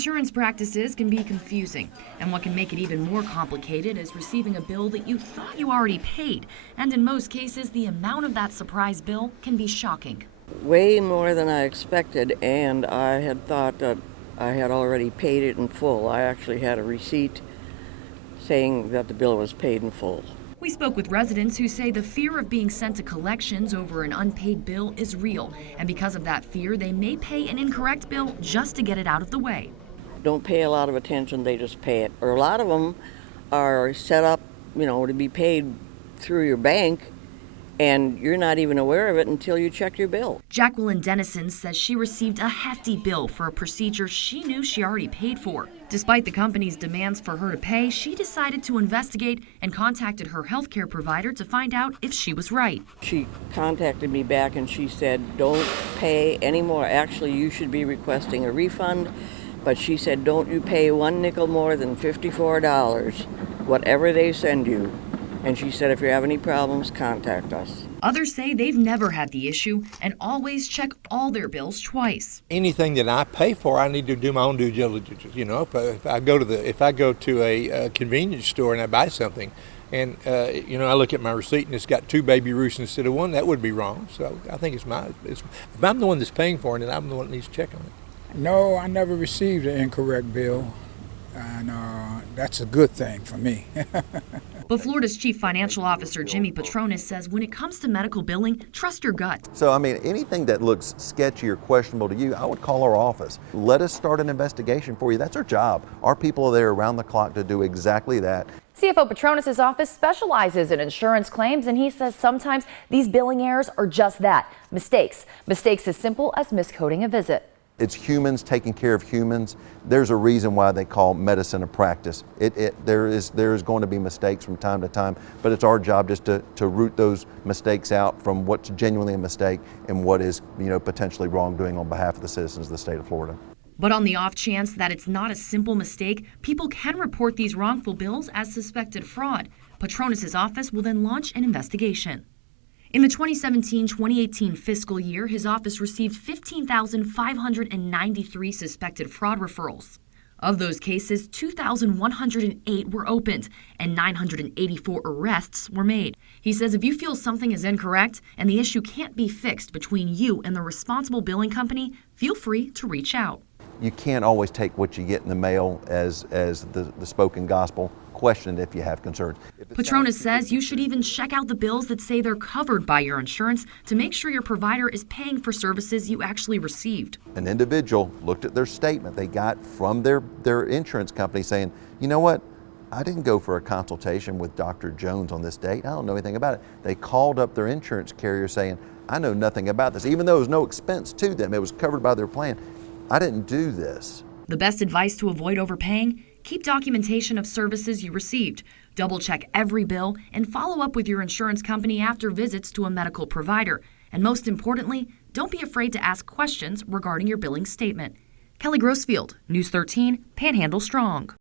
Insurance practices can be confusing, and what can make it even more complicated is receiving a bill that you thought you already paid, and in most cases, the amount of that surprise bill can be shocking. Way more than I expected, and I had thought that I had already paid it in full. I actually had a receipt saying that the bill was paid in full. We spoke with residents who say the fear of being sent to collections over an unpaid bill is real, and because of that fear, they may pay an incorrect bill just to get it out of the way. Don't pay a lot of attention, they just pay it. Or a lot of them are set up, to be paid through your bank, and you're not even aware of it until you check your bill. Jacqueline Dennison says she received a hefty bill for a procedure she knew she already paid for. Despite the company's demands for her to pay, she decided to investigate and contacted her healthcare provider to find out if she was right. She contacted me back and she said, don't pay anymore. Actually, you should be requesting a refund. But she said, don't you pay one nickel more than $54, whatever they send you. And she said, if you have any problems, contact us. Others say they've never had the issue and always check all their bills twice. Anything that I pay for, I need to do my own due diligence. If I go to a convenience store and I buy something, and I look at my receipt and it's got 2 baby Ruths instead of 1, that would be wrong. So I think if I'm the one that's paying for it, then I'm the one that needs to check on it. No, I never received an incorrect bill, and that's a good thing for me. But Florida's Chief Financial Officer Jimmy Patronis says when it comes to medical billing, trust your gut. So, anything that looks sketchy or questionable to you, I would call our office. Let us start an investigation for you. That's our job. Our people are there around the clock to do exactly that. CFO Patronis' office specializes in insurance claims, and he says sometimes these billing errors are just that, mistakes. Mistakes as simple as miscoding a visit. It's humans taking care of humans. There's a reason why they call medicine a practice. There is going to be mistakes from time to time, but it's our job just to root those mistakes out from what's genuinely a mistake and what is potentially wrongdoing on behalf of the citizens of the state of Florida. But on the off chance that it's not a simple mistake, people can report these wrongful bills as suspected fraud. Patronis' office will then launch an investigation. In the 2017-2018 fiscal year, his office received 15,593 suspected fraud referrals. Of those cases, 2,108 were opened and 984 arrests were made. He says if you feel something is incorrect and the issue can't be fixed between you and the responsible billing company, feel free to reach out. You can't always take what you get in the mail as the spoken gospel. Question if you have concerns. Patronis says you should even check out the bills that say they're covered by your insurance to make sure your provider is paying for services you actually received. An individual looked at their statement they got from their insurance company saying, you know what, I didn't go for a consultation with Dr. Jones on this date. I don't know anything about it. They called up their insurance carrier saying, I know nothing about this. Even though it was no expense to them, it was covered by their plan. I didn't do this. The best advice to avoid overpaying? Keep documentation of services you received. Double check every bill and follow up with your insurance company after visits to a medical provider. And most importantly, don't be afraid to ask questions regarding your billing statement. Kelly Grossfield, News 13, Panhandle Strong.